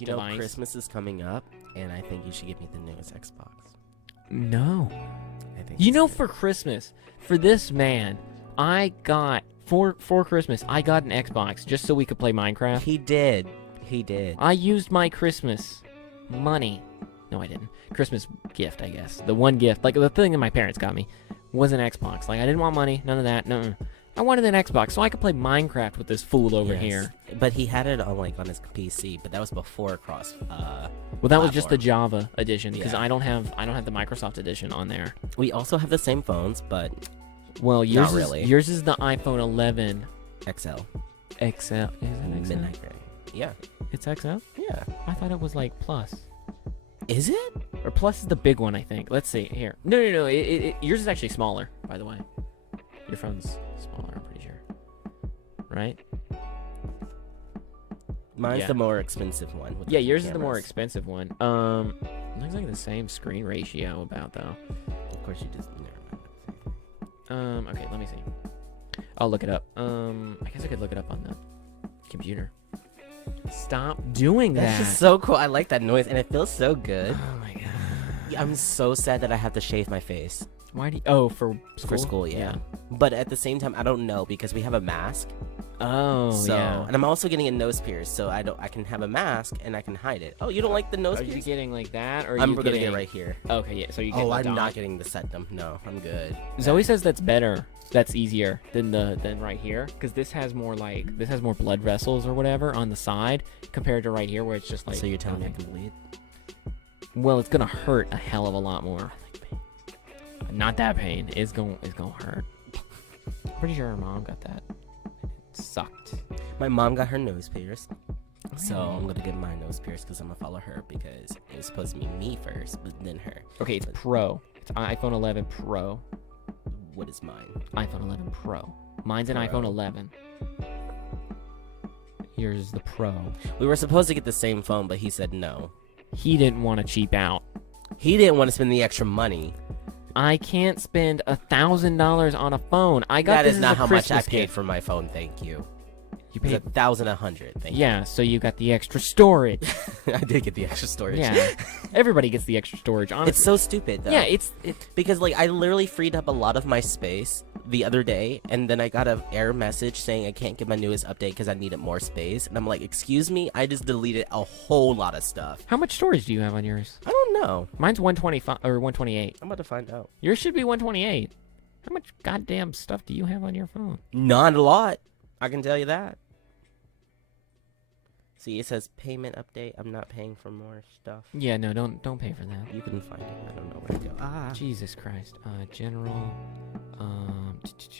You know, device. Christmas is coming up, and I think you should give me the newest Xbox. No. I think You it's know, good. for Christmas, for this man, I got for Christmas, I got an Xbox just so we could play Minecraft. He did. He did. I used my Christmas money. No, I didn't. Christmas gift, I guess. The one gift, like the thing that my parents got me, was an Xbox. Like I didn't want money, none of that. No, I wanted an Xbox so I could play Minecraft with this fool over Yes. here. But he had it on on his PC, but that was before cross. Well, that was just the Java edition because Yeah. I don't have the Microsoft edition on there. We also have the same phones, but Well, yours really. yours is the iPhone 11 XL. XL. Is it XL? Midnight Gray. Yeah. It's XL? Yeah. I thought it was like Plus. Is it? Or Plus is the big one, I think. Let's see. Here. No. Yours is actually smaller, by the way. Your phone's smaller, I'm pretty sure. Right? Mine's Yeah. the more expensive one. with Yeah, the yours is the more cameras. expensive one. Looks like the same screen ratio about, though. Of course, you just never mind. Okay, let me see. I'll look it up. I guess I could look it up on the computer. Stop doing that. That's just so cool. I like that noise, and it feels so good. Oh my god. I'm so sad that I have to shave my face Why do you... Oh, for school? for school. Yeah. But at the same time, I don't know because we have a mask. Oh, So, yeah. and I'm also getting a nose pierce, so I can have a mask and I can hide it. Oh, you don't like the nose Are you pierce? getting like that, or are I'm you gonna getting... get it right here. Okay, yeah. So you get. Oh, the I'm dot. not getting the septum. No, I'm good. Zoe says that's better. That's easier than right here, because this has more blood vessels or whatever on the side compared to right here where it's just like. So you're telling me I nothing. can bleed? Well, it's gonna hurt a hell of a lot more. Not that pain. It's gonna hurt. I'm pretty sure her mom got that. It sucked. My mom got her nose pierced. So Really? I'm gonna get my nose pierced because I'm gonna follow her because it was supposed to be me first, but then her. Okay, it's But Pro. It's iPhone 11 Pro. what is mine? iPhone 11 Pro. Mine's an Pro. iPhone 11. Yours is the Pro. We were supposed to get the same phone, but he said no. He didn't want to cheap out. He didn't want to spend the extra money. I can't spend $1,000 on a phone. I got That this is as not a how much I Christmas paid gift. for my phone. Thank you. You It was paid. 1,100. Thank Yeah, so you got the extra storage. you. I did get the extra storage. Yeah, everybody gets the extra storage. Honestly, It's so stupid though. yeah, it's because like I literally freed up a lot of my space the other day, and then I got an error message saying I can't get my newest update because I needed more space, and I'm like, excuse me, I just deleted a whole lot of stuff. How much storage do you have on yours? I don't know. Mine's 125 or 128. I'm about to find out. Yours should be 128. How much goddamn stuff do you have on your phone? Not a lot. I can tell you that. See, it says payment update. I'm not paying for more stuff. Yeah, no, don't pay for that. You can find it. I don't know where to go. Ah. Jesus Christ. General,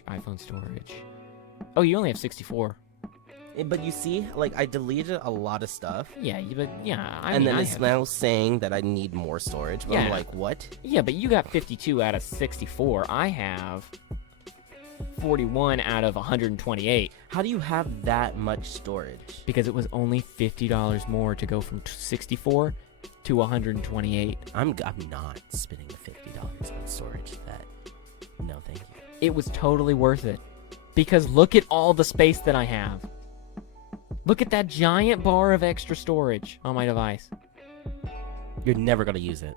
iPhone storage. Oh, you only have 64. But you see, like I deleted a lot of stuff, Yeah, but yeah, I and mean, then I it's have- now saying that I need more storage. But I'm Yeah. like, what? Yeah, but you got 52 out of 64. I have 41 out of 128 How do you have that much storage? because it was only $50 more to go from 64 to 128. I'm not spending the $50 on storage. No, thank you. It was totally worth it because look at all the space that I have. Look at that giant bar of extra storage on my device. You're never gonna use it.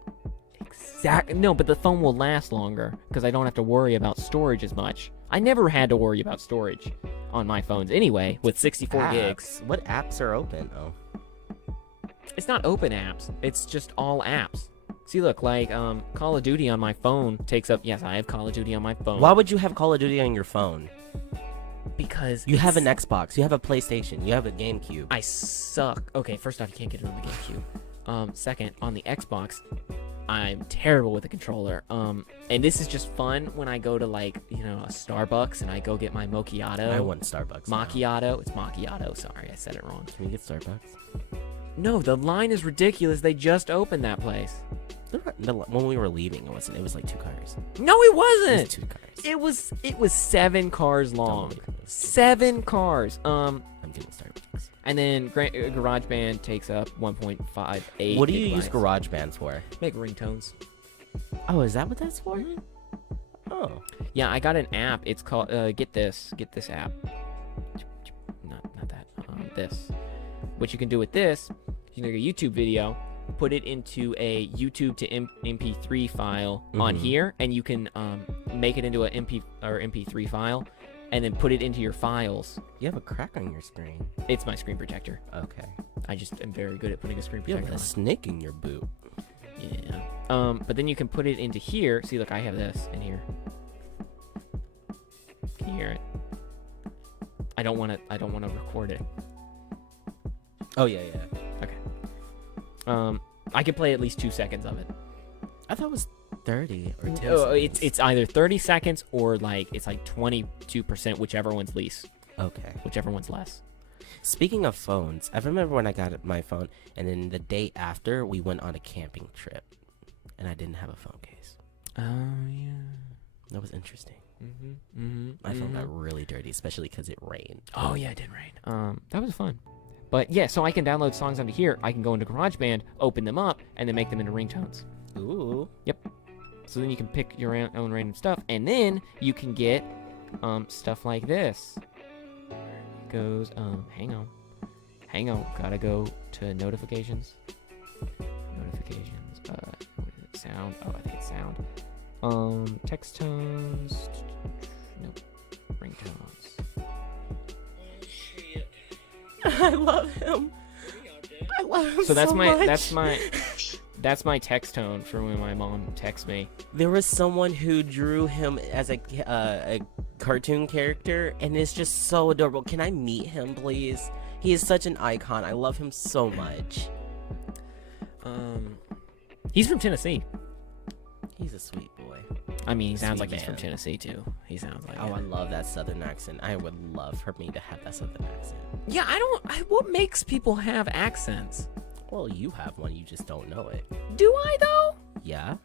Exactly. No, but the phone will last longer because I don't have to worry about storage as much. I never had to worry about storage on my phones anyway with 64 gigs. Apps. What apps are open? Oh, It's not open apps. It's just all apps. See, look, like Call of Duty on my phone takes up. Yes, I have Call of Duty on my phone. why would you have Call of Duty on your phone? Because You have an it's- Xbox. You have a PlayStation. You have a GameCube. I suck. Okay, first off, you can't get it on the GameCube. Second, on the Xbox, I'm terrible with the controller. And this is just fun when I go to like a Starbucks and I go get my macchiato. I want Starbucks. now. Macchiato. It's macchiato. Sorry, I said it wrong. Can we get Starbucks? No, the line is ridiculous. They just opened that place. When we were leaving, it wasn't. It was like 2 cars. No, it It was wasn't. 2 cars. It was 7 cars Don't long. believe it. 7 cars. I'm getting Starbucks. And then GarageBand takes up 1.58. What do you use gigabytes. GarageBand for? Make ringtones. Oh, is that what that's for? Mhm. Oh. Yeah, I got an app. It's called get this app. Not that. This. What you can do with this is you can take a YouTube video, put it into a YouTube to MP3 file on here, and you can make it into an MP3 file, and then put it into your files. You have a crack on your screen. It's my screen protector. Okay. I just am very good at putting a screen You protector have a snake in your boot. Yeah. But then you can put it into here. See, look, I have this in here. Can you hear it? I don't want to record it. Oh yeah, yeah. Okay. I can play at least 2 seconds of it. I thought it was 30 or 10 Oh, seconds. it's either 30 seconds or it's like 22%, whichever one's least. Okay. Whichever one's less. Speaking of phones, I remember when I got my phone, and then the day after, we went on a camping trip, and I didn't have a phone case. Oh, yeah. That was interesting. Mm-hmm. My phone got really dirty, especially because it rained. Oh, yeah, it did rain. That was fun. But, yeah, so I can download songs onto here. I can go into GarageBand, open them up, and then make them into ringtones. Ooh. Yep. So then you can pick your own random stuff, and then you can get stuff like this. Goes hang on, gotta go to notifications. What is it? Sound. Oh, I think it's sound. Text tones. Nope. Ringtones. I love him. I love him So that's much. that's my text tone for when my mom texts me. There was someone who drew him as a cartoon character, and it's just so adorable. Can I meet him, please? He is such an icon. I love him so much. He's from Tennessee. He's a sweet boy. I mean, he sounds Sweet like he's from man. Tennessee too. He sounds like. Oh, it. I love that southern accent. I would love for me to have that southern accent. Yeah, what makes people have accents? Well, you have one, you just don't know it. Do I though? Yeah.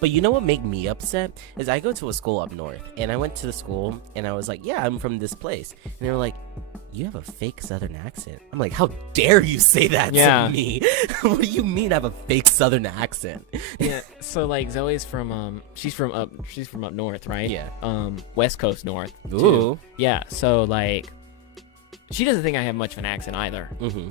But you know what made me upset? Is I go to a school up north, and I went to the school, and I was like, yeah, I'm from this place. And they were like, you have a fake southern accent. I'm like, how dare you say that Yeah. to me? What do you mean I have a fake southern accent? Yeah. So like Zoe's from she's from up north, right? Yeah. West Coast north. Ooh. Too. Yeah. So like, she doesn't think I have much of an accent either. Mm-hmm.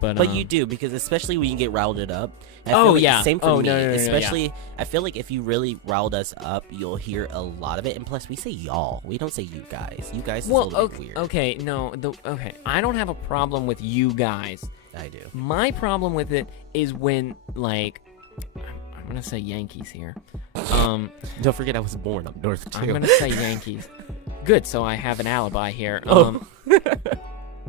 But you do, because especially when you get riled up. I Oh, feel like yeah. Same for Oh, me. no, no, no, yeah. Especially, I feel like if you really riled us up, you'll hear a lot of it. And plus, we say y'all. We don't say you guys. You guys is a well, little okay, bit weird. okay, no, okay. I don't have a problem with you guys. I do. My problem with it is when like, I'm gonna say Yankees here. Don't forget I was born up north too. I'm gonna say Yankees. Good, so I have an alibi here. Oh.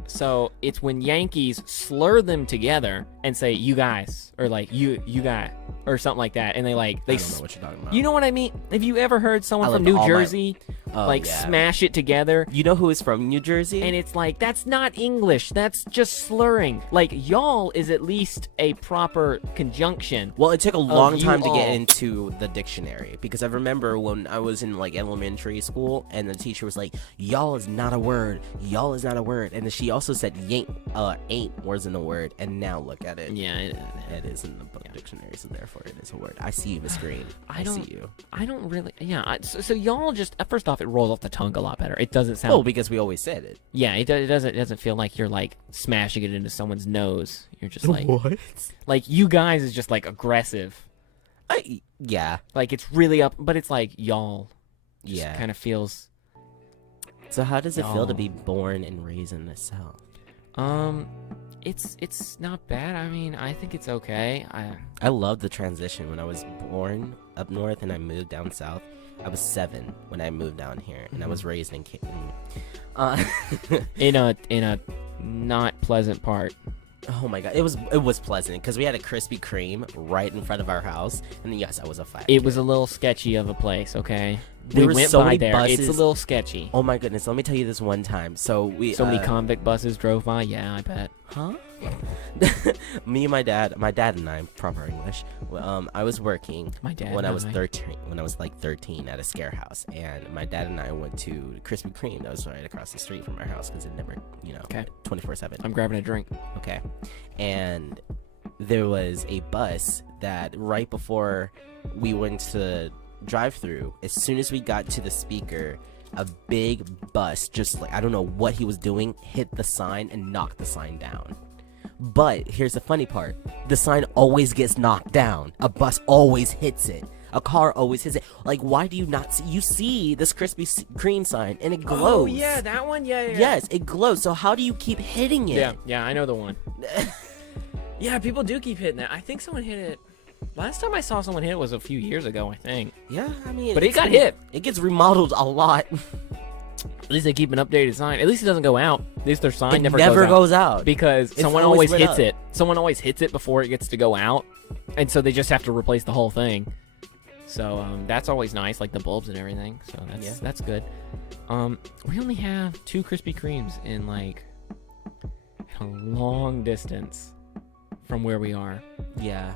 So it's when Yankees slur them together and say "you guys" or like "you guy" or something like that, and they I don't know what you're talking about. You know what I mean? Have you ever heard someone I from live New all my- Jersey Oh, like yeah. smash it together? You know who is from New Jersey? And it's like, that's not English. That's just slurring. Like, y'all is at least a proper conjunction. Well, it took a long you time to get all. into the dictionary, because I remember when I was in like elementary school, and the teacher was like, "Y'all is not a word. Y'all is not a word." And then she also said, "Ain't wasn't a word." And now look at it. Yeah. It is in the book dictionary, so therefore it is a word. I see you, Miss Green. I see don't- you. I don't really. Yeah. So y'all just, first off, it rolls off the tongue a lot better. It doesn't sound. Well, because we always said it. Yeah, it doesn't feel like you're like smashing it into someone's nose. You're just like, What? like you guys is just like aggressive. Yeah. Like it's really up, but it's like y'all. Just Yeah. kind of feels. So how does it feel to Y'all. be born and raised in the South? It's not bad. I mean, I think it's okay. I love the transition. When I was born up north and I moved down south, I was 7 when I moved down here, and I was raised in In a not pleasant part. Oh my god, it was pleasant, because we had a Krispy Kreme right in front of our house, and yes, I was a 5. It was a little sketchy of a place, okay? There We were went so by many there. It's a buses. little sketchy. Oh my goodness, let me tell you this one time. So we So many convict buses drove by. Yeah, I bet. Huh? Me and my dad and I, proper English. I was working My dad when I and was I. 13. When I was like 13 at a scare house, and my dad and I went to Krispy Kreme that was right across the street from our house, because it never, Okay. 24/7. I'm grabbing a drink. Okay. And there was a bus that right before we went to drive through, as soon as we got to the speaker, a big bus, just like, I don't know what he was doing, hit the sign and knocked the sign down. But here's the funny part. The sign always gets knocked down. A bus always hits it. A car always hits it. Like, why do you not see? You see this Krispy Kreme sign, and it glows. Oh, yeah, that one? Yeah. Yes, it glows. So how do you keep hitting it? Yeah, I know the one. Yeah, people do keep hitting that. I think someone hit it. Last time I saw someone hit it was a few years ago, I think. Yeah, I mean... But it got hit. It gets remodeled a lot. At least they keep an updated sign. At least it doesn't go out. At least their sign It never goes out. Because It's someone always always lit hits up. it. Someone always hits it before it gets to go out. And so they just have to replace the whole thing. So that's always nice, like the bulbs and everything. So that's good. We only have 2 Krispy Kremes in like a long distance from where we are. Yeah.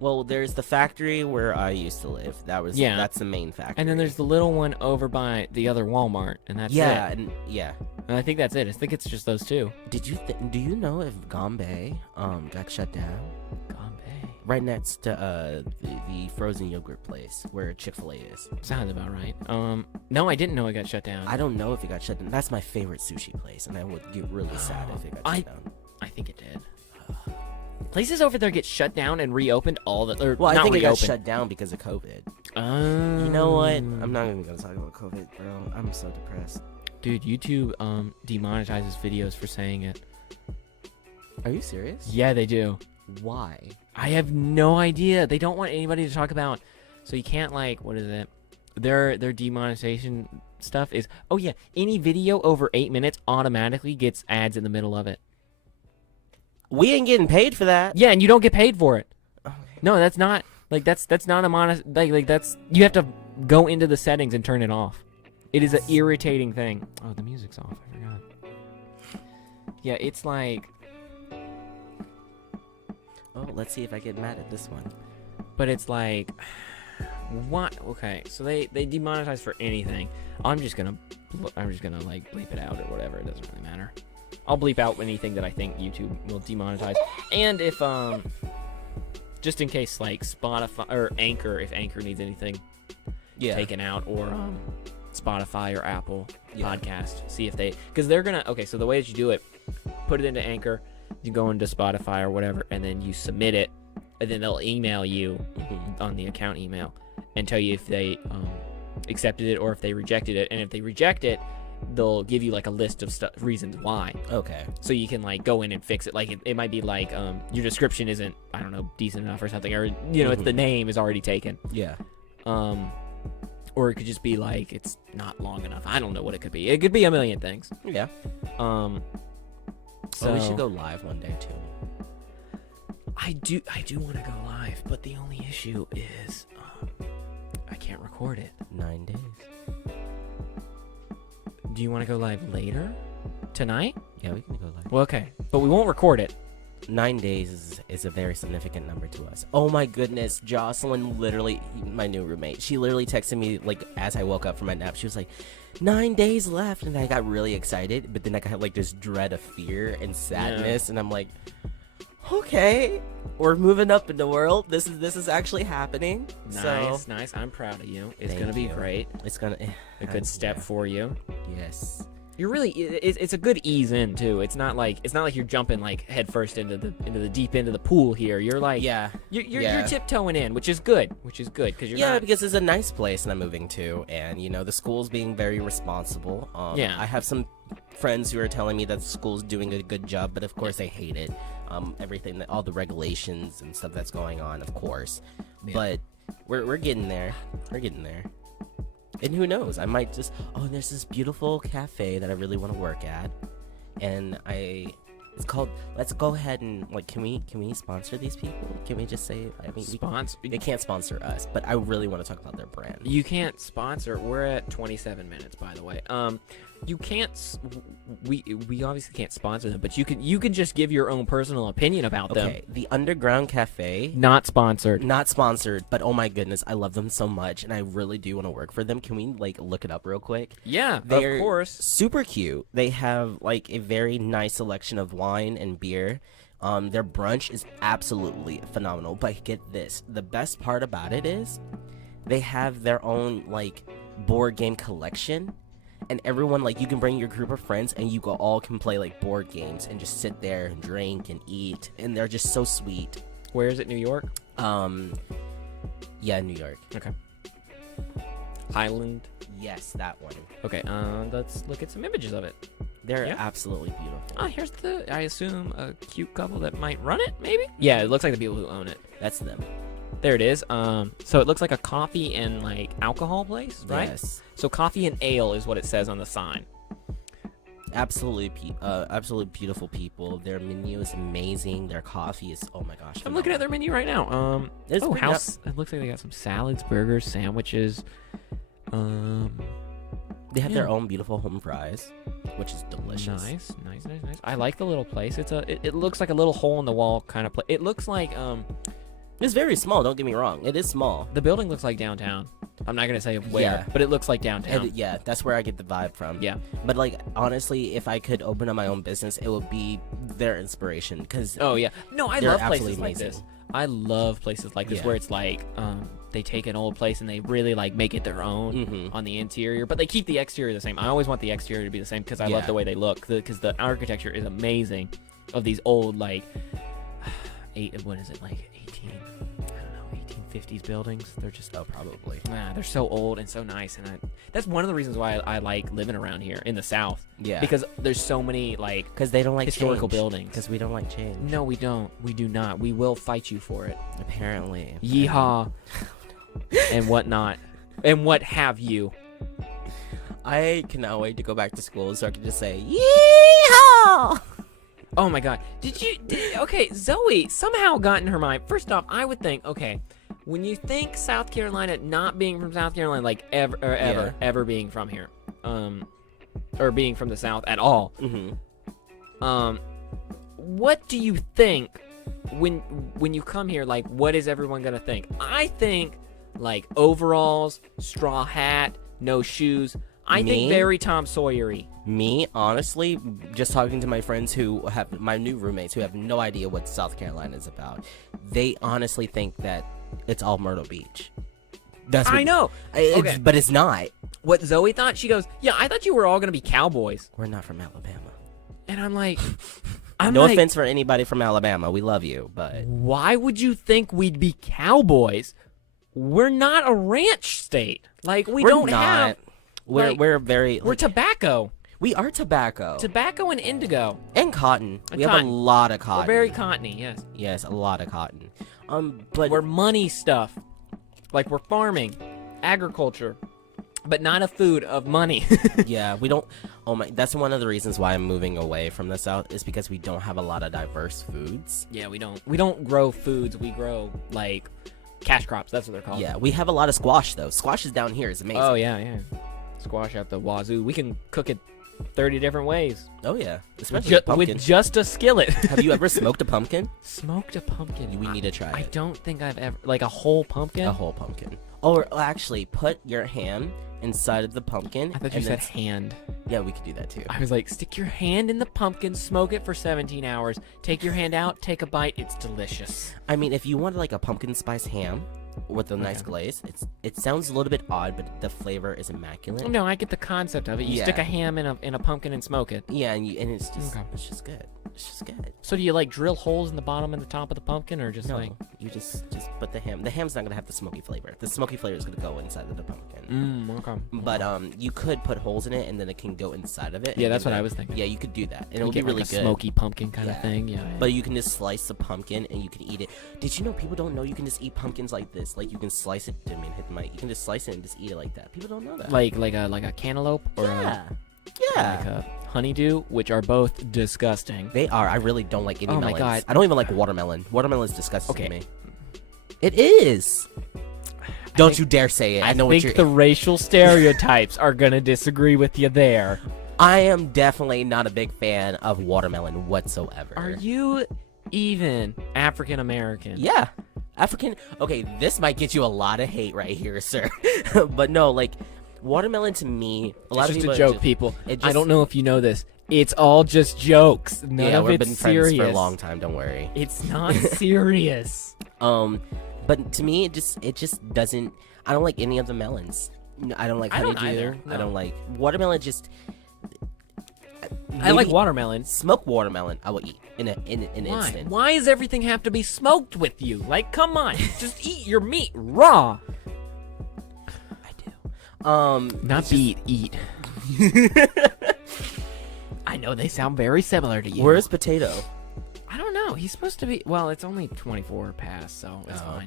Well, there's the factory where I used to live. That's the main factory. And then there's the little one over by the other Walmart, and that's it. And And I think that's it. I think it's just those 2. do you know if Gombe got shut down? Gombe. Right next to the frozen yogurt place where Chick-fil-A is. Sounds about right. No, I didn't know it got shut down. I don't know if it got shut down. That's my favorite sushi place, and I would get really sad if it got shut down. I think it did. Places over there get shut down and reopened all the. Well, I think reopened. it got shut down because of COVID. You know what? I'm not even gonna talk about COVID, bro. I'm so depressed. Dude, YouTube demonetizes videos for saying it. Are you serious? Yeah, they do. Why? I have no idea. They don't want anybody to talk about. So you can't what is it? Their demonetization stuff is. Oh yeah, any video over 8 minutes automatically gets ads in the middle of it. We ain't getting paid for that. Yeah, and you don't get paid for it. Okay. No, that's not that's not a that's you have to go into the settings and turn it off. It is an irritating thing. Oh, the music's off. I forgot. Yeah, it's like. Oh, let's see if I get mad at this one. But it's like, what? Okay, so they demonetize for anything. I'm just gonna bleep it out or whatever. It doesn't really matter. I'll bleep out anything that I think YouTube will demonetize. And if just in case Spotify or Anchor, if Anchor needs anything taken out, or Spotify or Apple Podcast, see if because they're gonna. Okay, so the way that you do it, put it into Anchor. You go into Spotify or whatever, and then you submit it, and then they'll email you on the account email and tell you if they accepted it or if they rejected it. And if they reject it, they'll give you a list of reasons why. Okay. So you can go in and fix it. It might be your description isn't, I don't know, decent enough or something, or it's the name is already taken. Yeah. Or it could just be it's not long enough. I don't know what it could be. It could be a million things. Yeah. So we should go live one day too. I do want to go live, but the only issue is I can't record it. 9 days. Do you want to go live later? Tonight? Yeah, we can go live. Well, okay. But we won't record it. 9 days is a very significant number to us. Oh my goodness, Jocelyn literally, my new roommate, she literally texted me as I woke up from my nap. She was like, 9 days left, and I got really excited, but then I got this dread of fear and sadness, and I'm like, okay, we're moving up in the world. This is actually happening. Nice. I'm proud of you. It's Thank gonna be you. great. It's gonna A good step for you. Yes. You're really it's a good ease in too. It's not like you're jumping head first into the deep end of the pool here. You're you're tiptoeing in, which is good because you're not. Because it's a nice place and I'm moving to, and the school's being very responsible. I have some friends who are telling me that the school's doing a good job, but of course they hate it. Everything all the regulations and stuff that's going on, of course. Yeah. But we're getting there. We're getting there. And who knows? I might just there's this beautiful cafe that I really want to work at, and it's called. Let's go ahead and can we sponsor these people? Can we just say? I mean, sponsor. They can't sponsor us, but I really want to talk about their brand. You can't sponsor. We're at 27 minutes, by the way. You can't. We obviously can't sponsor them, but you can just give your own personal opinion about them. Okay, the Underground Cafe. Not sponsored. Not sponsored, but oh my goodness, I love them so much, and I really do want to work for them. Can we look it up real quick? Yeah, They're of course. Super cute. They have a very nice selection of wine and beer. Their brunch is absolutely phenomenal. But get this, the best part about it is they have their own board game collection. and everyone, like, you can bring your group of friends and you all can play like board games and just sit there and drink and eat, and they're just so sweet. Where is it? New York? Yeah, New York. Okay. Highland. Yes, that one. Okay, let's look at some images of it. They're Yeah. absolutely beautiful. Oh, here's I assume, a cute couple that might run it, maybe? Yeah, it looks like the people who own it. That's them. There it is. So it looks like a coffee and, like, alcohol place, right? Yes. So coffee and ale is what it says on the sign. Absolutely beautiful people. Their menu is amazing. Their coffee is, oh my gosh. I'm looking at their menu right now. It's pretty house. It looks like they got some salads, burgers, sandwiches. They have Yeah. their own beautiful home fries, which is delicious. Nice. I like the little place. It looks like a little hole in the wall kind of place. It looks like It's very small, don't get me wrong. It is small. the building looks like downtown. I'm not gonna say where, Yeah. but it looks like downtown. And yeah, that's where I get the vibe from. Yeah. But like honestly, if I could open up my own business, it would be their inspiration because Oh yeah. No, I they're love places absolutely like amazing. this. I love places like this Yeah. where it's like they take an old place and they really like make it their own on the interior, but they keep the exterior the same. I always want the exterior to be the same because I love Yeah. the way they look. Because the architecture is amazing of these old like what is it, like 1850s buildings. They're just probably. they're so old and so nice, and that's one of the reasons why I like living around here in the South. Yeah. Because there's so many like Because they don't like historical change. buildings. Because we don't like change. No, we don't. We do not. We will fight you for it. Apparently. Yeehaw. And whatnot. And what have you. I cannot wait to go back to school so I can just say yeehaw. Oh my god. Okay, Zoe somehow got in her mind. First off, I would think, okay, when you think South Carolina not being from South Carolina, like ever being from here, or being from the South at all, what do you think when you come here? Like, what is everyone gonna think? I think like overalls, straw hat, no shoes. I think very Tom Sawyer-y. Me, honestly, just talking to my friends my new roommates who have no idea what South Carolina is about, they honestly think that it's all Myrtle Beach. That's what, I know. Okay. But it's not. What Zoe thought, she goes, yeah, I thought you were all gonna be cowboys. We're not from Alabama. And I'm like, no offense for anybody from Alabama. We love you, but why would you think we'd be cowboys? We're not a ranch state. Like, we're don't not. have. We're tobacco. We are tobacco. Tobacco and indigo. And cotton. And we have cotton. a lot of cotton. We're very cottony, yes. Yes, a lot of cotton. But We're money stuff. Like, we're farming, agriculture, but not a food of money. yeah, we don't. Oh my, that's one of the reasons why I'm moving away from the South is because we don't have a lot of diverse foods. Yeah, we don't. We don't grow foods. We grow like cash crops. That's what they're called. Yeah, we have a lot of squash though. Squash is down here. It's amazing. Oh yeah. Squash out the wazoo. We can cook it 30 different ways. Oh yeah, especially pumpkin. With just a skillet. Have you ever smoked a pumpkin? Smoked a pumpkin? We need to try it. I don't think I've ever, like a whole pumpkin. A whole pumpkin. Or actually, put your hand inside of the pumpkin. I thought you said hand. Yeah, we could do that too. I was like, stick your hand in the pumpkin, smoke it for 17 hours, take your hand out, take a bite. It's delicious. I mean, if you wanted like a pumpkin spice ham with a nice glaze, it sounds a little bit odd, but the flavor is immaculate. No, I get the concept of it. You stick a ham in a pumpkin and smoke it. Yeah, and it's just good. It's just good. So do you like drill holes in the bottom and the top of the pumpkin, or just like you just put the ham? The ham's not gonna have the smoky flavor. The smoky flavor is gonna go inside of the pumpkin. Okay. But you could put holes in it and then it can go inside of it. Yeah, that's what I was thinking. Yeah, you could do that, and it would be really like a good. Smoky pumpkin kind of thing. Yeah. But you can just slice the pumpkin and you can eat it. Did you know people don't know you can just eat pumpkins like this? Like you can slice it. I mean, hit the mic. You can just slice it and just eat it like that. People don't know that. Like a cantaloupe or like a honeydew, which are both disgusting. They are. I really don't like any melons. My god. I don't even like watermelon. Watermelon is disgusting to me. It is. Don't you dare say it. I know what you're. I think the racial stereotypes are gonna disagree with you there. I am definitely not a big fan of watermelon whatsoever. Are you even African American? Yeah. African. Okay, this might get you a lot of hate right here, sir. But no, like watermelon to me, It's just a joke, people. I don't know if you know this. It's all just jokes. None of we've it's been serious. friends for a long time. Don't worry. It's not serious. But to me, it just doesn't. I don't like any of the melons. I don't like I don't honeydew. either, I no. don't like watermelon. Just I like maybe watermelon. smoked watermelon. I will eat in an Why? instant. Why does everything have to be smoked with you? Like, come on, just eat your meat raw. I do. Not beat, eat. I know they sound very similar to you. Where's potato? I don't know. He's supposed to be. Well, it's only 24 past, so it's Oh.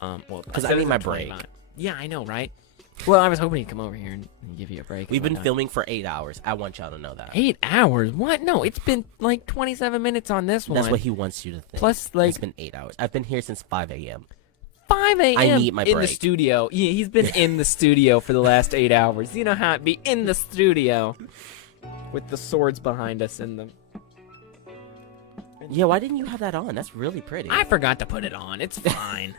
fine. Well, 'Cause I said need it's my at break. 29. Yeah, I know, right? Well, I was hoping he'd come over here and give you a break. We've and been whatnot. filming for 8 hours. I want y'all to know that. 8 hours? What? No, it's been like 27 minutes on this one. That's what he wants you to think. Plus, like, it's been 8 hours. I've been here since 5 a.m. 5 a.m. I need my in the break. studio. Yeah, he's been in the studio for the last 8 hours. You know how it be in the studio with the swords behind us and the. Yeah, why didn't you have that on? That's really pretty. I forgot to put it on. It's fine.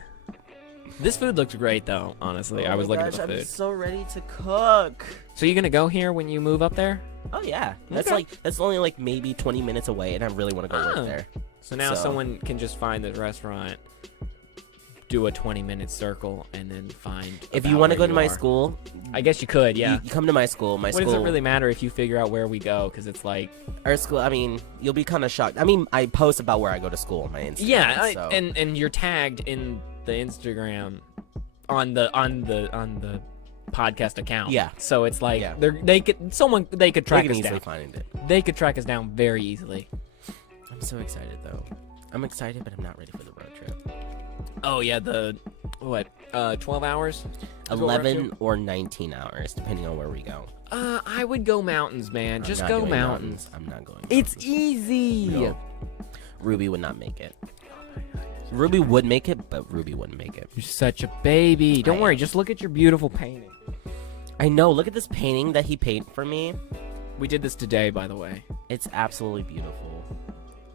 This food looks great, though. Honestly, I was looking at the food. I'm so ready to cook. So you gonna go here when you move up there? Oh yeah, that's Okay. that's only like maybe 20 minutes away, and I really want to go Oh. work there. So now So- someone can just find the restaurant, do a 20-minute circle, and then find. If about you want to where go to my are. school, I guess you could. Yeah. you come to my school. My What school, does it really matter if you figure out where we go? Because it's like. our school. I mean, you'll be kind of shocked. I mean, I post about where I go to school on my Instagram. Yeah, so. and you're tagged in the Instagram on the podcast account. Yeah. So it's like Yeah. they could they track can us easily down. find it. They could track us down very easily. I'm so excited though. I'm excited, but I'm not ready for the road trip. Oh yeah, the 12 hours? That's what we're up 11 or 19 hours, depending on where we go. to? I would go mountains, man. I'm Just not go doing mountains. I'm not going. It's mountains. easy. No. Ruby would not make it. Ruby would make it, but Ruby wouldn't make it. You're such a baby. Don't I worry, am. just look at your beautiful painting. I know. Look at this painting that he painted for me. We did this today, by the way. It's absolutely beautiful.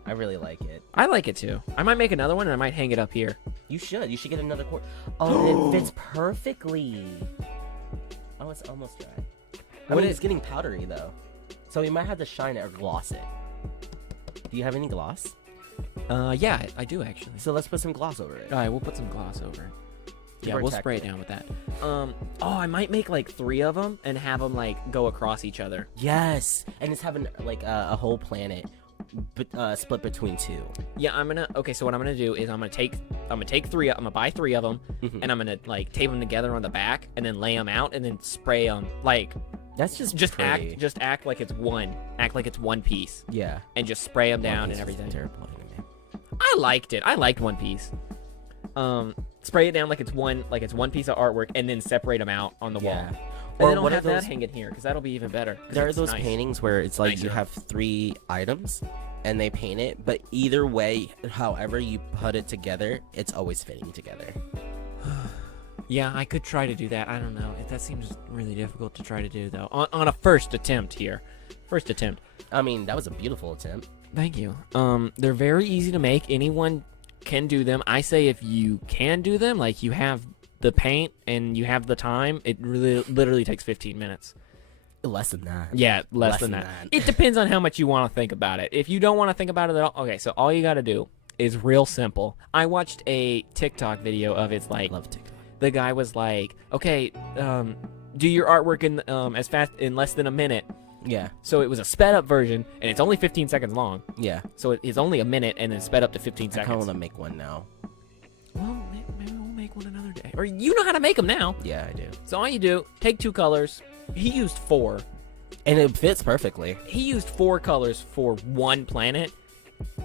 I really like it. I like it too. I might make another one and I might hang it up here. You should. You should get another cord. Oh, it fits perfectly. Oh, it's almost dry. I mean, it's getting powdery though, so we might have to shine it or gloss it. Do you have any gloss? Yeah, I do actually. So let's put some gloss over it. All right, we'll put some gloss over it. Yeah, we'll Protect spray it it. down with that. I might make like 3 of them and have them like go across each other. Yes, and it's having like a whole planet, but split between 2. Yeah, so what I'm gonna do is I'm gonna take 3. I'm gonna buy 3 of them, and I'm gonna like tape them together on the back, and then lay them out, and then spray them like That's just pretty. act like it's one. Act like it's one piece, Yeah. and just spray them down One Piece and is everything. terrible anime. I liked it. I liked One Piece. Spray it down like it's one piece of artwork, and then separate them out on the wall. Yeah. Or Or then I'll what are have that those? hanging here, because that'll be even better. 'cause There are it's those nice. paintings where it's like you Nicer. have 3 items and they paint it, but either way, however you put it together, it's always fitting together. Yeah, I could try to do that. I don't know. That seems really difficult to try to do, though. On a first attempt here. First attempt. I mean, that was a beautiful attempt. Thank you. They're very easy to make. Anyone can do them. I say if you can do them, like you have the paint and you have the time, it really literally takes 15 minutes. Less than that. Yeah, less than than that. that. It depends on how much you want to think about it. If you don't want to think about it at all, okay, so all you got to do is real simple. I watched a TikTok video of it's like I love TikTok. the guy was like, okay, do your artwork in less than a minute. Yeah. So it was a sped up version, and it's only 15 seconds long. Yeah. So it is only a minute, and then sped up to 15 I kind of seconds. want to make one now. Well, maybe we'll make one another day. Or you know how to make them now. Yeah, I do. So all you do, take 2 colors. He used 4. And it fits perfectly. He used 4 colors for one planet.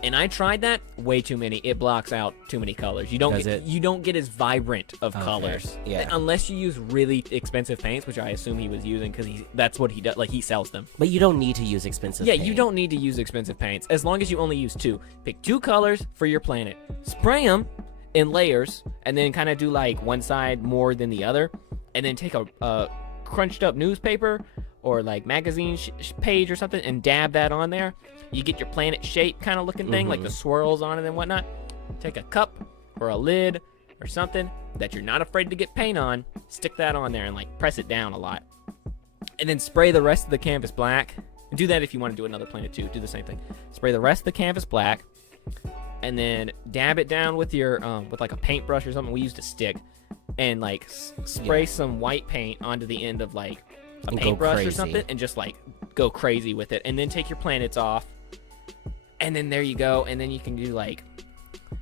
And I tried that. Way too many. It blocks out too many colors. You don't Does get it? you don't get as vibrant of Okay, colors. yeah. Unless you use really expensive paints, which I assume he was using because that's what he does. Like he sells them. But you don't need to use expensive Yeah, paint. you don't need to use expensive paints as long as you only use 2. Pick 2 colors for your planet. Spray them in layers, and then kind of do like one side more than the other, and then take a crunched up newspaper or like magazine page or something and dab that on there. You get your planet shape kind of looking thing, like the swirls on it and whatnot. Take a cup or a lid or something that you're not afraid to get paint on, stick that on there and like press it down a lot. And then spray the rest of the canvas black. Do that if you want to do another planet too. Do the same thing. Spray the rest of the canvas black, and then dab it down with your with like a paintbrush or something. We used a stick. and like spray some white paint onto the end of like a And go paintbrush or crazy. something, and just like go crazy with it, and then take your planets off, and then there you go, and then you can do like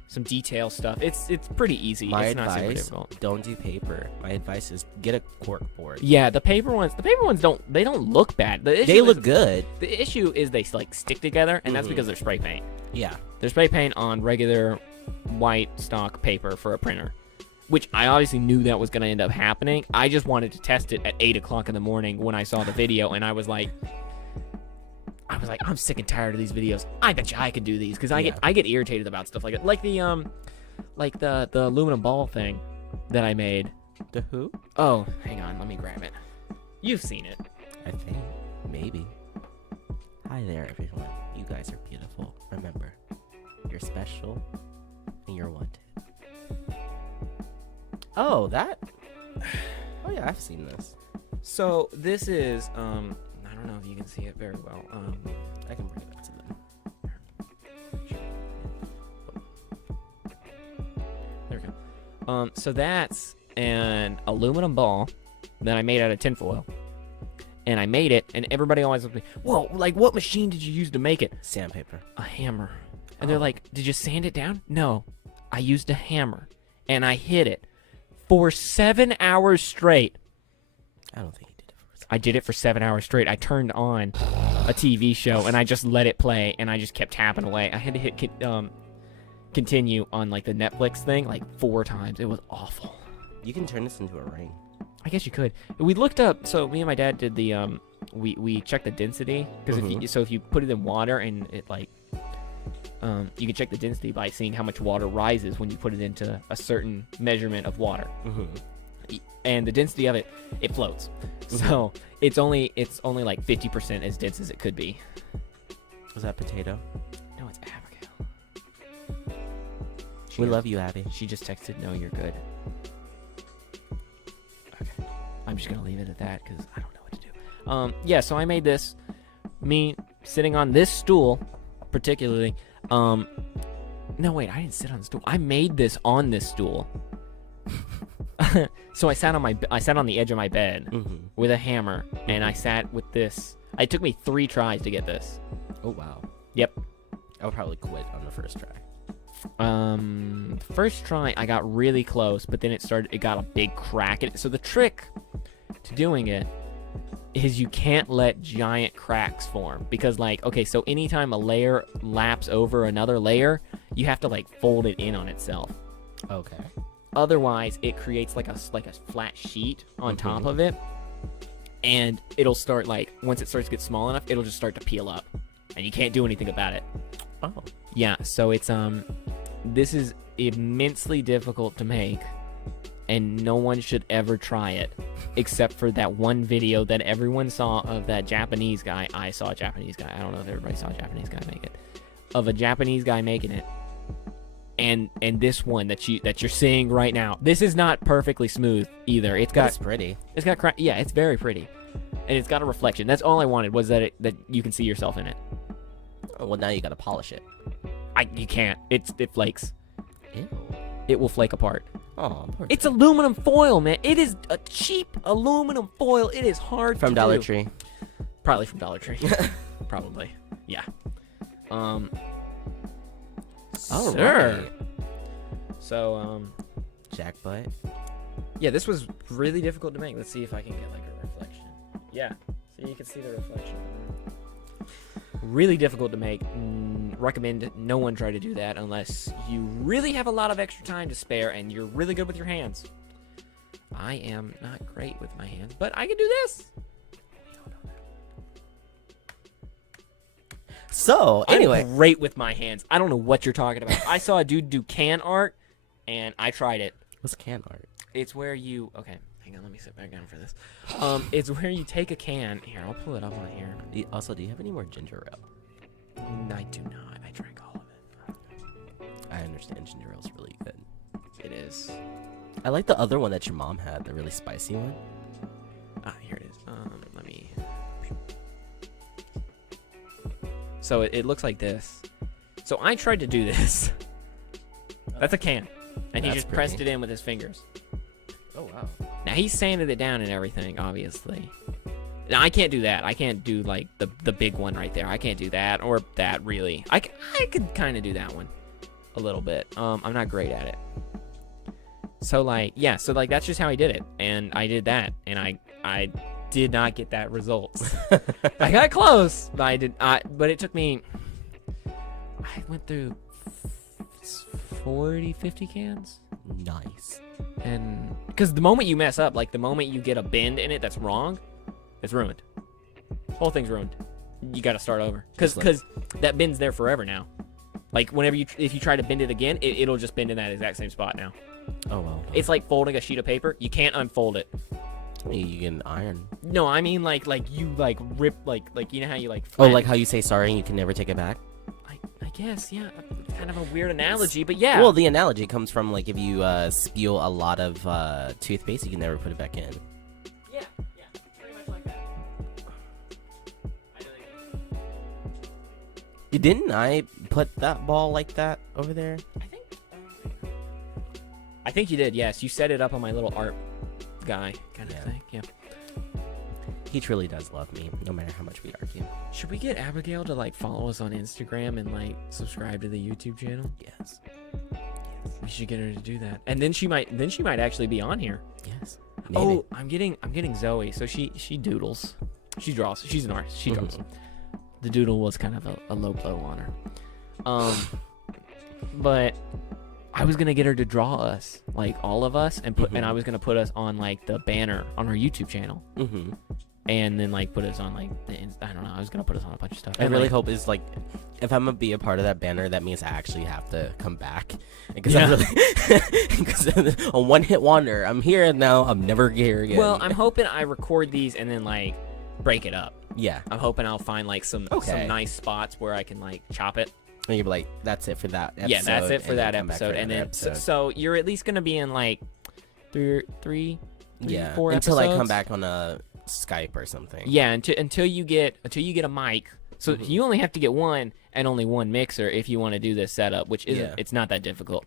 some detail stuff. It's pretty easy. My It's not super advice: difficult. don't do paper. My advice is get a cork board. Yeah, the paper ones don't look bad. They look good. The issue is they like stick together, and that's Mhm. because they're spray paint. Yeah. They're spray paint on regular white stock paper for a printer, which I obviously knew that was going to end up happening. I just wanted to test it at 8 o'clock in the morning when I saw the video, and I was like, I'm sick and tired of these videos. I bet you I could do these, because I get irritated about stuff like it, like the aluminum ball thing that I made. The who? Oh, hang on, let me grab it. You've seen it. I think. Maybe. Hi there, everyone. You guys are beautiful. Remember, you're special and you're wanted. Oh, that? Oh, yeah, I've seen this. So this is I don't know if you can see it very well. I can bring it up to them. There we go. So that's an aluminum ball that I made out of tinfoil. And I made it, and everybody always looked at me, whoa, like, what machine did you use to make it? Sandpaper. A hammer. And they're Oh. like, did you sand it down? No. I used a hammer, and I hit it for 7 hours straight. I don't think he did it for us. I did it for 7 hours straight. I turned on a TV show, and I just let it play, and I just kept tapping away. I had to hit continue on, like, the Netflix thing, like, 4 times. It was awful. You can turn this into a ring. I guess you could. We looked up. So me and my dad did the we checked the density, because if you put it in water and it like you can check the density by seeing how much water rises when you put it into a certain measurement of water. And the density of it floats. So it's only like 50% as dense as it could be. Was that potato? No, it's Abigail. We love you, Abby. She just texted, "No, you're good." Okay. I'm just gonna leave it at that because I don't know what to do. Yeah. So I made this. Me sitting on this stool, particularly. No, wait. I didn't sit on the stool. I made this on this stool. So I sat on the edge of my bed with a hammer, and I sat with this. It took me 3 tries to get this. Oh, wow. Yep. I would probably quit on the first try. First try I got really close, but then it got a big crack in it. So the trick to doing it is you can't let giant cracks form, because like, okay, so anytime a layer laps over another layer, you have to like fold it in on itself. Okay. Otherwise, it creates like a flat sheet on top of it, and it'll start like, once it starts to get small enough, it'll just start to peel up, and you can't do anything about it. Oh. Yeah, so it's this is immensely difficult to make, and no one should ever try it, except for that one video that everyone saw of that Japanese guy. I saw a Japanese guy. I don't know if everybody saw a Japanese guy make it. Of a Japanese guy making it. And this one that you're seeing right now. This is not perfectly smooth either. That's pretty. It's got crack. Yeah, it's very pretty. And it's got a reflection. That's all I wanted, was that you can see yourself in it. Oh, well, now you gotta polish it. You can't. It flakes. Ew. It will flake apart. Oh, poor It's aluminum foil, man. It is a cheap aluminum foil. It is hard from to Dollar do. Tree. Probably from Dollar Tree. Probably. Yeah. All Sir. right. So, Jackbutt. yeah, this was really difficult to make. Let's see if I can get like a reflection. Yeah. So you can see the reflection. Really difficult to make. Recommend no one try to do that unless you really have a lot of extra time to spare and you're really good with your hands. I am not great with my hands, but I can do this. So, anyway. I'm great with my hands. I don't know what you're talking about. I saw a dude do can art, and I tried it. What's can art? It's where you... Okay, hang on. Let me sit back down for this. It's where you take a can... Here, I'll pull it up on here. Also, do you have any more ginger ale? I do not. I drank all of it. I understand ginger ale's really good. It is. I like the other one that your mom had, the really spicy one. Here it is. Let me... So it looks like this. So I tried to do this. That's a can. And he That's just pressed pretty. it in with his fingers. Oh, wow. Now, he sanded it down and everything, obviously. Now, I can't do that. I can't do, like, the big one right there. I can't do that or that, really. I could kind of do that one a little bit. I'm not great at it. So, like, yeah. So, like, that's just how he did it. And I did that. And I did not get that result. I got close, but but it took me... I went through 40, 50 cans. Nice. And because the moment you mess up, like the moment you get a bend in it that's wrong, it's ruined. Whole thing's ruined. You got to start over because that bend's there forever now. Like whenever if you try to bend it again, it'll just bend in that exact same spot now. Oh well. It's like folding a sheet of paper. You can't unfold it. You can iron. No, I mean like you like rip like you know how you like. Oh, like how you say sorry and you can never take it back. I guess, yeah. It's kind of a weird analogy, but yeah. Well, the analogy comes from like if you spill a lot of toothpaste, you can never put it back in. Yeah, pretty much like that. Didn't I put that ball like that over there? I think you did. Yes, you set it up on my little art guy kind of thing. Yeah. He truly does love me, no matter how much we argue. Should we get Abigail to like follow us on Instagram and like subscribe to the YouTube channel? Yes. We should get her to do that, and then she might actually be on here. Yes. Maybe. Oh, I'm getting Zoe. So she doodles, she draws. She's an artist. She draws. The doodle was kind of a low blow on her. But I was gonna get her to draw us, like all of us, and and I was gonna put us on like the banner on her YouTube channel. Mm-hmm. And then like put us on like I don't know. I was gonna put us on a bunch of stuff. I really hope is like if I'm gonna be a part of that banner, that means I actually have to come back because because a one-hit wonder. I'm here and now. I'm never here again. Well, I'm hoping I record these and then like break it up. Yeah. I'm hoping I'll find like some nice spots where I can like chop it. And you'll be like, that's it for that episode. Yeah, that's it for that episode. And then so you're at least gonna be in like three, 4 until episodes. I come back on a Skype or something. Yeah, until you get a mic. So you only have to get one and only one mixer if you want to do this setup, which isn't it's not that difficult.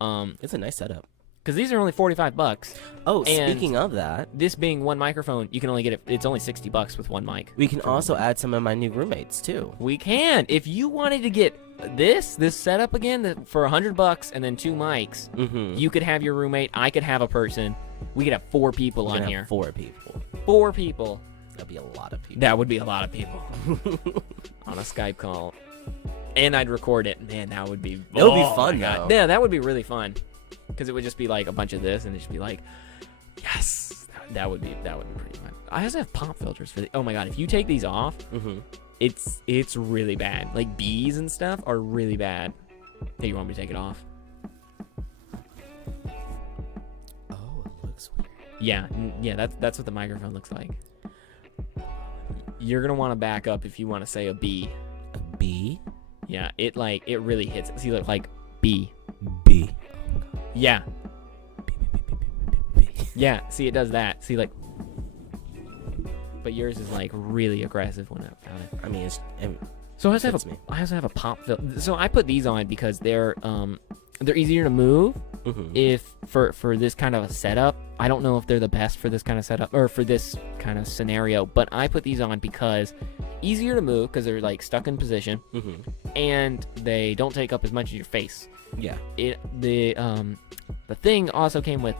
It's a nice setup. Because these are only $45. Oh, speaking of that, this being one microphone, you can only get it. It's only $60 with one mic. We can also add some of my new roommates too. We can. If you wanted to get this setup again for $100 and then 2 mics, you could have your roommate. I could have a person. We could have 4 people on here. 4 people. 4 people. That'd be a lot of people. That would be a lot of people on a Skype call, and I'd record it. Man, that would be. That would be fun, though. Yeah, that would be really fun. Because it would just be like a bunch of this, and it'd just be like, yes, that would be pretty fun. I also have pop filters for the. Oh my god, if you take these off, it's really bad. Like bees and stuff are really bad. Hey, you want me to take it off? Oh, it looks weird. Yeah, that's what the microphone looks like. You're gonna want to back up if you want to say a bee. A bee? Yeah, it really hits it. See, look, like bee. Bee. Yeah. Yeah, see, it does that. See, like, but yours is like really aggressive when I found it. I mean, so I also have a pop filter. So I put these on because they're easier to move. If for this kind of a setup, I don't know if they're the best for this kind of setup or for this kind of scenario, but I put these on because easier to move because they're like stuck in position, and they don't take up as much of your face. Yeah. The thing also came with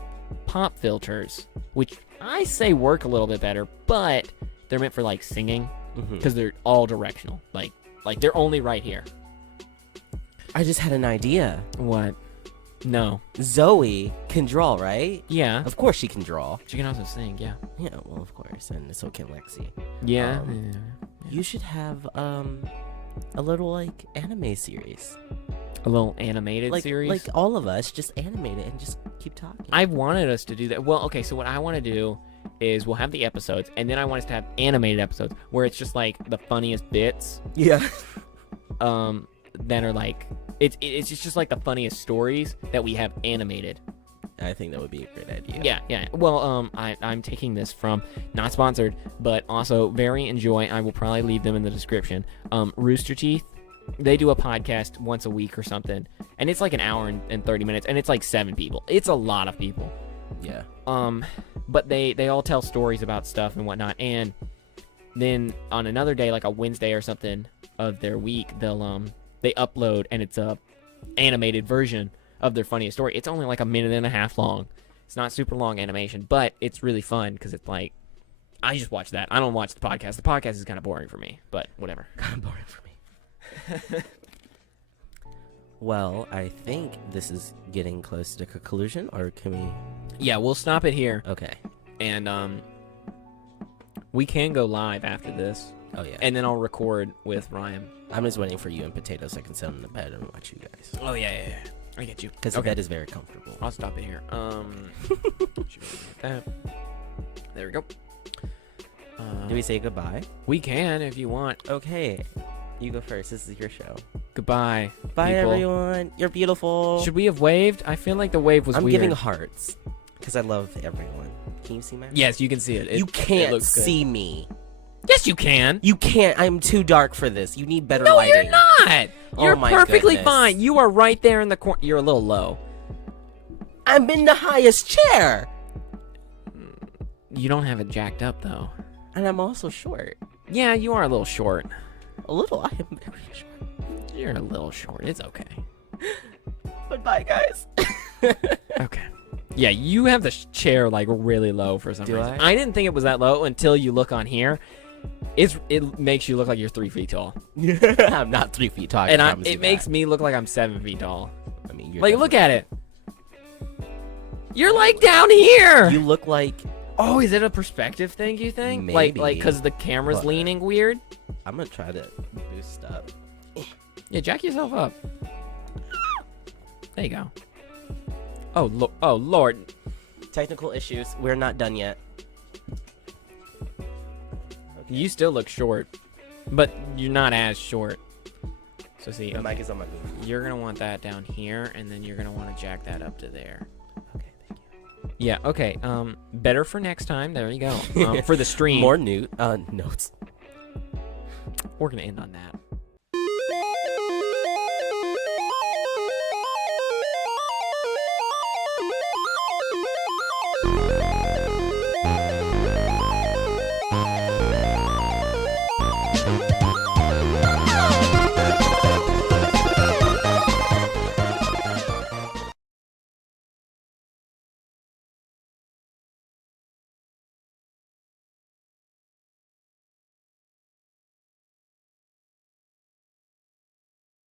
pop filters, which I say work a little bit better, but they're meant for like singing because they're all directional. Like they're only right here. I just had an idea. What? No. Zoe can draw, right? Yeah. Of course she can draw. She can also sing, yeah. Yeah, well, of course, and so can Lexi. Yeah. You should have a little like anime series. A little animated series? Like all of us, just animate it and just keep talking. I've wanted us to do that. Well, okay, so what I want to do is we'll have the episodes, and then I want us to have animated episodes where it's just like the funniest bits. Yeah. That are like it's just like the funniest stories that we have animated. I think that would be a great idea. Yeah. Well, I'm taking this from, not sponsored, but also very enjoy. I will probably leave them in the description. Rooster Teeth. They do a podcast once a week or something, and it's like an hour and 30 minutes, and it's like 7 people. It's a lot of people. Yeah. But they all tell stories about stuff and whatnot, and then on another day, like a Wednesday or something of their week, they upload, and it's a animated version of their funniest story. It's only like a minute and a half long. It's not super long animation, but it's really fun because it's like, I just watch that. I don't watch the podcast. The podcast is kind of boring for me, but whatever. Kind of boring for me. Well, I think this is getting close to conclusion, or can we? Yeah, we'll stop it here, Okay. and we can go live after this, Oh yeah. and then I'll record with Ryan. I'm just waiting for you and Potato so I can sit on the bed and watch you guys. Oh yeah. I get you. Because the bed is very comfortable. I'll stop it here. That. There we go. Do we say goodbye? We can if you want. Okay. You go first. This is your show. Goodbye. Bye, people. everyone. You're beautiful. Should we have waved? I feel like the wave was I'm weird. giving hearts because I love everyone. Can you see my? Yes, you can see it. You it can't looks good. see me. Yes, you can. You can't. I'm too dark for this. You need better No, lighting. you're not. Oh You're my perfectly goodness. fine. You are right there in the corner. You're a little low. I'm in the highest chair. You don't have it jacked up though. And I'm also short. Yeah, you are a little short. A little. I am very short. You're a little short. It's okay. Goodbye, guys. Okay. Yeah, you have the chair like really low for some Do reason. I? I didn't think it was that low until you look on here. It makes you look like you're 3 feet tall, I'm not 3 feet tall. and promise you it makes that. me look like I'm 7 feet tall. I mean, you're Like, look definitely- at it. You're like down here. You look like. Oh, is it a perspective thing? You think? Like, Maybe. because the camera's But- leaning weird. I'm gonna try to boost up. Yeah, jack yourself up. There you go. Oh Lord. Technical issues. We're not done yet. You still look short, but you're not as short. So see, The okay, mic is on my booth. you're gonna want that down here, and then you're gonna want to jack that up to there. Okay, thank Yeah. Okay. Better for next time. There you go. For the you. stream, More notes. we're gonna end on that.